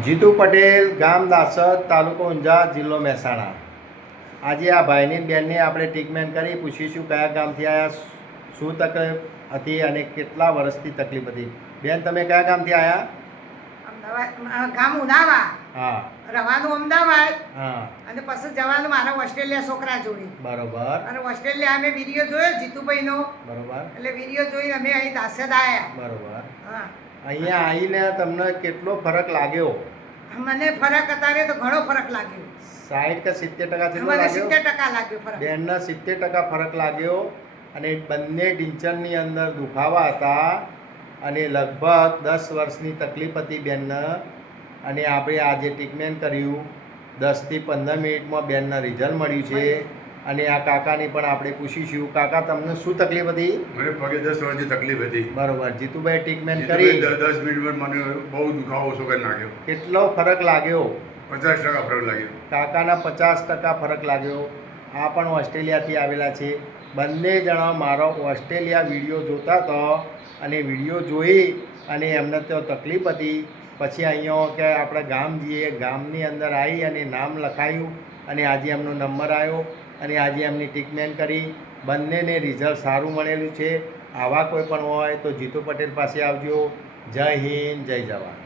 જીતુ પટેલ, ગામ દાસદ, તાલુકો ઊંઝા, જિલ્લો મહેસાણા. આજે આ ભાઈની બેનની આપણે ટ્રીટમેન્ટ કરી, પૂછીશું કયા ગામથી આવ્યા, શું તકલીફ હતી અને કેટલા વર્ષથી તકલીફ હતી. બેન, તમે કયા ગામથી આવ્યા? ગામ ઉનાવા. હા. રવાનું અમદાવાદ. હા. અને પછી જવાનું મારા ઓસ્ટ્રેલિયા છોકરા જોડે. બરોબર. અને ઓસ્ટ્રેલિયા અમે વિડીયો જોયો જીતુભાઈનો. બરોબર. એટલે વિડીયો જોઈને અમે અહીં દાસદ આવ્યા. બરોબર. હા. અહીંયા આવીને તમને કેટલો ફરક લાગ્યો? મને ફરક અત્યારે તો ઘણો ફરક લાગ્યો. 60 કે 70% જેટલો મને લાગ્યો? 70% લાગ્યો ફરક. બેનના 70% ફરક લાગ્યો. અને બંને ડિંચરની અંદર દુખાવા હતા અને લગભગ 10 વર્ષની તકલીફ હતી બેનને. અને આપણે આજે ટ્રીટમેન્ટ કર્યું. 10 થી 15 મિનિટમાં બેનના રિઝલ્ટ મળ્યું છે. અને આ કાકાની પણ આપણે પૂછીશું. કાકા, તમને શું તકલીફ હતી? મને પગે 10 વર્ષની તકલીફ હતી. બરોબર. જીતુભાઈ ટ્રીટમેન્ટ કરી. 10 મિનિટમાં મને બહુ દુખાવો ઓછો કરી નાખ્યો. કેટલો ફરક લાગ્યો? 50% ફરક લાગ્યો. કાકાના 50% ફરક લાગ્યો. આ પણ ઓસ્ટ્રેલિયાથી આવેલા છે. બંને જણા મારો ઓસ્ટ્રેલિયા વિડીયો જોતા હતા અને વિડીયો જોઈ અને એમને તો તકલીફ હતી. પછી અહીંયા કે આપણે ગામ જઈએ, ગામની અંદર આવી અને નામ લખાયું અને આજે એમનો નંબર આવ્યો અને આજે એમની ટ્રીટમેન્ટ કરી. બંનેને રિઝલ્ટ સારું મળેલું છે. આવા કોઈ પણ હોય તો જીતુ પટેલ પાસે આવજો. જય હિન્દ, જય જવાન.